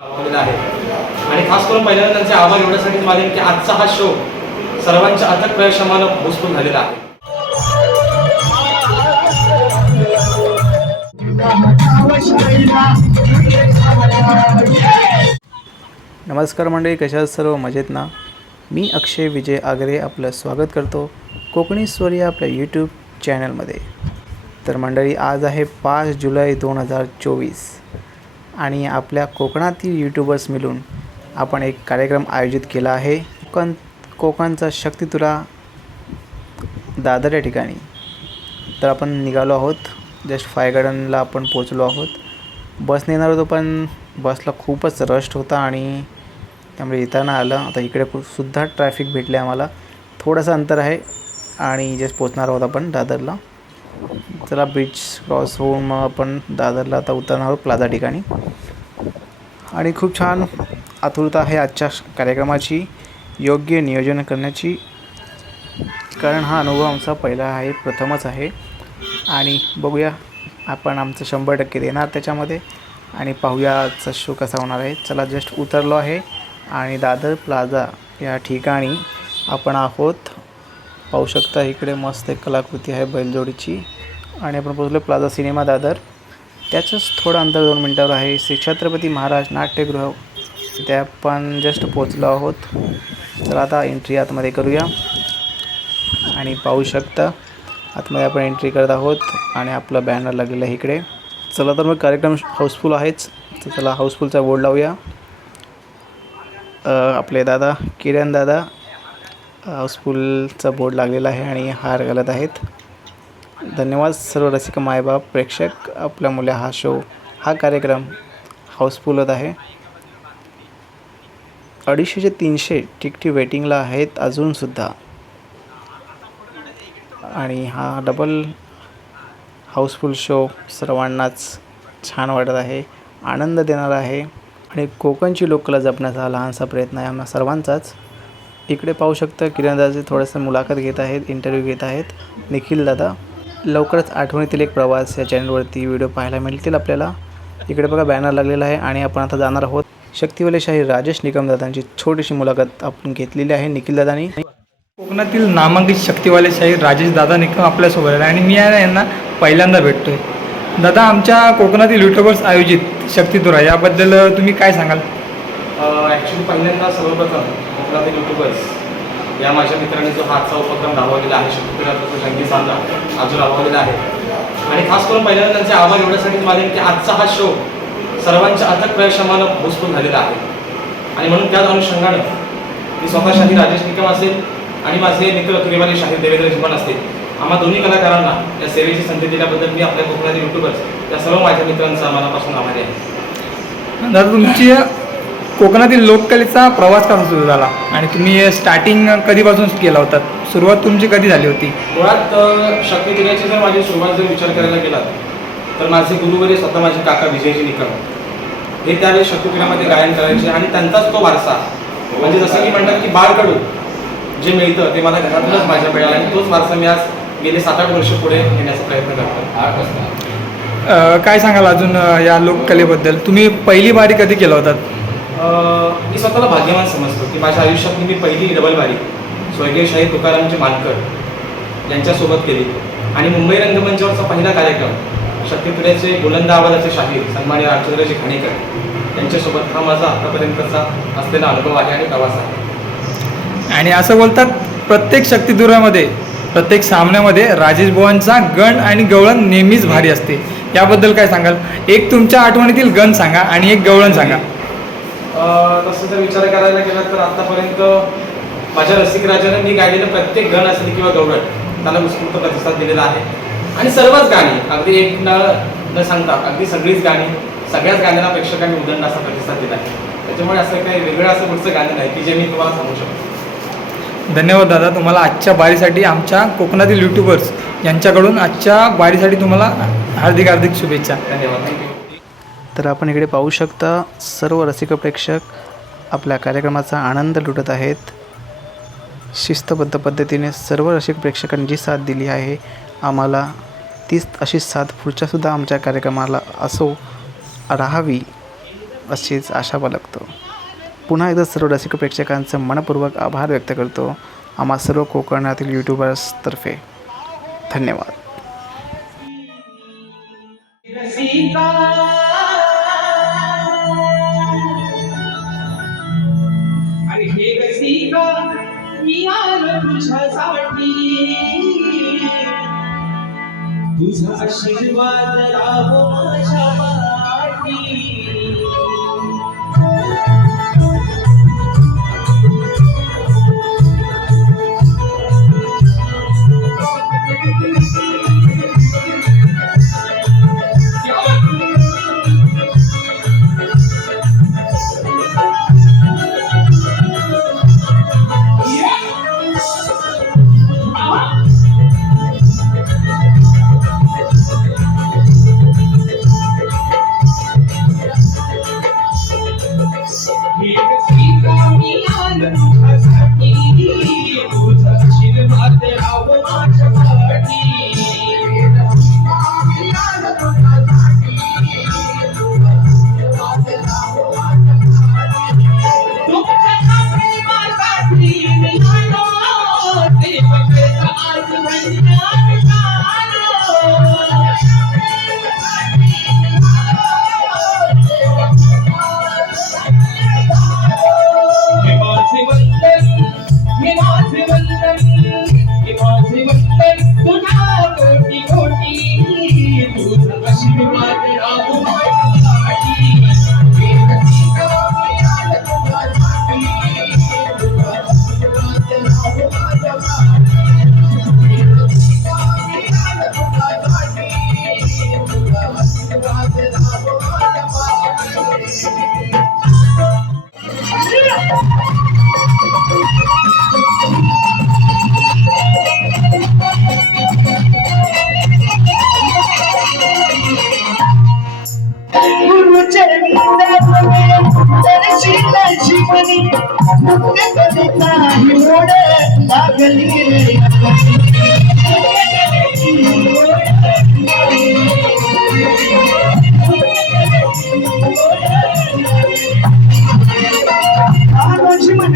राबवलेला आहे. आणि खास करून पहिल्यांदा त्यांचे आभार एवढ्यासाठी मानेन की आजचा हा शो सर्वांच्या अथक प्रयशमानं भोसपूर झालेला आहे. नमस्कार मंडळी कशा सर्व? मजेत ना? मी अक्षय विजय आगरे आपलं स्वागत करतो कोकणी स्वर या आपल्या यूट्यूब चॅनलमध्ये तर मंडळी आज आहे पाच जुलै दोन हजार चोवीस. आणि आपल्या कोकणातील यूट्यूबर्स मिळून आपण एक कार्यक्रम आयोजित केला आहे. कोकण कोकणचा शक्तितुरा दादर या ठिकाणी. तर आपण निघालो आहोत. जस्ट फाय गार्डनला आपण पोचलो आहोत. बसने येणार होतो पण बसला खूपच रश होता आणि त्यामुळे येताना आलं. आता इकडे सुद्धा ट्रॅफिक भेटले आम्हाला. थोडंसं अंतर आहे आणि जस्ट पोचणार आहोत आपण दादरला. चला ब्रिज क्रॉस होऊन मग आपण दादरला आता उतरणार आहोत प्लाझा ठिकाणी. आणि खूप छान आतुरता आहे आजच्या कार्यक्रमाची. योग्य नियोजन करण्याची. कारण हा अनुभव आमचा पहिला आहे प्रथमच आहे. आणि बघूया आपण आमचं शंभर टक्के देणार त्याच्यामध्ये. आणि पाहूया आजचा शो कसा होणार आहे. चला जस्ट उतरलो आहे. आणि दादर प्लाझा या ठिकाणी आपण आहोत. पाहू शकता इकडे मस्त एक कलाकृती आहे बैलजोडीची. आणि आपण पोचलो प्लाझा सिनेमा दादर. त्याच्याच थोडं अंतर दोन मिनटावर आहे. श्री छत्रपती महाराज नाट्यगृह. तिथे आपण जस्ट पोचलो आहोत. तर आता एंट्री आतमध्ये करूया. आणि पाहू शकता आतमध्ये आपण एंट्री करत आहोत. आणि आपला बॅनर लागलेला आहे इकडे. चला तर मग कार्यक्रम हाऊसफुल आहेच. तर चला हाऊसफुलचा बोर्ड लावूया. आपले दादा किरण दादा हाऊसफुलचा बोर्ड लागलेला आहे आणि हार घालत आहेत. धन्यवाद सर्व रसिक मायबाप प्रेक्षक. आपल्या मुले हा शो हा कार्यक्रम हाऊसफुल होत आहे. अडीचशे ते तीनशे तिकटी वेटिंगला आहेत अजूनसुद्धा आणि हा डबल हाऊसफुल शो सर्वांनाच छान वाटत आहे आनंद देणारा आहे. आणि कोकणची लोककला जपण्याचा हा लहानसा प्रयत्न आहे आम्हा सर्वांचाच. इकडे पाहू शकता किरणदाचे थोडंसं मुलाखत घेत आहेत इंटरव्ह्यू घेत आहेत. निखिल दादा लवकरच आठवणीतील एक प्रवास या चॅनलवरती व्हिडिओ पाहायला मिळतील आपल्याला. इकडे बघा बॅनर लागलेला आहे आणि आपण आता जाणार आहोत शक्तिवले शाही राजेश निकम दादांची छोटीशी मुलाखत आपण घेतलेली आहे. निखिल दादानी कोकणातील नामांकित शक्तीवाले शाहीर राजेश दादा निकम आपल्यासोबत आहे आणि मी आहे ना यांना पहिल्यांदा भेटतोय. दादा आमच्या कोकणातील युट्यूबर्स आयोजित शक्तितुरा याबद्दल तुम्ही काय सांगाल? ॲक्च्युली पहिल्यांदा सर्वप्रथम कोकणातील युट्यूबर्स या माझ्या मित्रांनी जो हातचा उपक्रम राबवलेला आहे शक्तीपुराचा तो संगीत सामना हा जो राबवलेला आहे. आणि खास करून पहिल्यांदा त्यांचे आभार एवढ्यासाठी मानेन की आजचा हा शो सर्वांच्या अथक प्रयशमानं हाऊसफुल झालेला आहे. आणि म्हणून त्याच अनुषंगानं मी स्वतः शाहीर राजेश निकम असेल आणि माझे मित्र तुरेवाले शाहीर देवेंद्र जिमन असतील आम्हा दोन्ही कलाकारांना या सेवेची संधी दिल्याबद्दल मी आपल्या कोकणातील युट्यूबर्स या सर्व माझ्या मित्रांचा मनापासून आभारी आहे. दादा तुमची कोकणातील लोककलेचा प्रवास कसा सुरू झाला. आणि तुम्ही स्टार्टिंग कधीपासून केला होता? सुरुवात तुमची कधी झाली होती? मुळात शक्ती दिल्याची जर माझी सुरुवात जर विचार करायला गेला तर माझे गुरुवरे स्वतः माझे काका विजयजी निकम. हे त्यावेळेस शक्तीपीठामध्ये गायन करायचे आणि त्यांचाच तो वारसा. म्हणजे जसं की म्हणतात की बाळकडू जे मिळतं ते मला घरातूनच माझ्या मिळालं आणि तोच वारसा मी आज गेले सात आठ वर्ष पुढे नेण्याचा प्रयत्न करतो अ, काय सांगाल अजून या लोककलेबद्दल? तुम्ही पहिली बारी कधी केला होतात मी स्वतःला भाग्यवान समजतो की माझ्या आयुष्यातली मी पहिली डबल बारी स्वर्गीय शाही तुकारामचे मानकर यांच्यासोबत केली. आणि मुंबई रंगमंचावरचा पहिला कार्यक्रम शक्तीपुऱ्याचे बुलंद आवाजाचे शाहीर सन्मान्य रामचंद्रजी खाणेकर यांच्यासोबत हा माझा आतापर्यंतचा असलेला अनुभव आहे आणि प्रवास आहे. आणि असं बोलतात प्रत्येक शक्तिदुरामध्ये प्रत्येक सामन्यामध्ये राजेश बुवांचा गण आणि गवळण नेहमीच भारी असते. याबद्दल काय सांगाल? एक तुमच्या आठवणीतील गण सांगा आणि एक गवळण सांगा. तसं जर विचार करायला गेला तर आतापर्यंत माझ्या रसिक राजाने मी गायलेलं प्रत्येक गण असेल किंवा गवळण त्याला उत्स्फूर्त प्रतिसाद दिलेला आहे. आणि सर्वच गाणी अगदी एक न न सांगता अगदी सगळीच गाणी सगळ्याच गाण्यांना प्रेक्षकांनी उदंड असा प्रतिसाद दिला आहे. त्याच्यामुळे असं काही वेगळं असं कुठचं गाणं नाही की जे मी तुम्हाला सांगू शकतो. धन्यवाद दादा तुम्हाला आजच्या बारीसाठी आमच्या कोकणातील युट्यूबर्स यांच्याकडून आजच्या बारीसाठी तुम्हाला हार्दिक हार्दिक शुभेच्छा. धन्यवाद. थँक्यू तर आपण इकडे पाहू शकता सर्व रसिक प्रेक्षक आपल्या कार्यक्रमाचा आनंद लुटत आहेत. शिस्तबद्ध पद्धतीने सर्व रसिक प्रेक्षकांनी जी साथ दिली आहे आम्हाला तीच अशी साथ पुढच्यासुद्धा आमच्या कार्यक्रमाला असो राहावी अशीच आशा बाळगतो. पुन्हा एकदा सर्व रसिक प्रेक्षकांचं मनपूर्वक आभार व्यक्त करतो. आम्हा सर्व कोकणातील यूट्यूबर्सतर्फे धन्यवाद. আশীর্বাদ রাও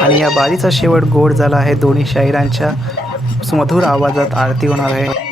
आणि या बारीचा शेवट गोड झाला आहे. दोन्ही शायरांच्या मधुर आवाजात आरती होणार आहे.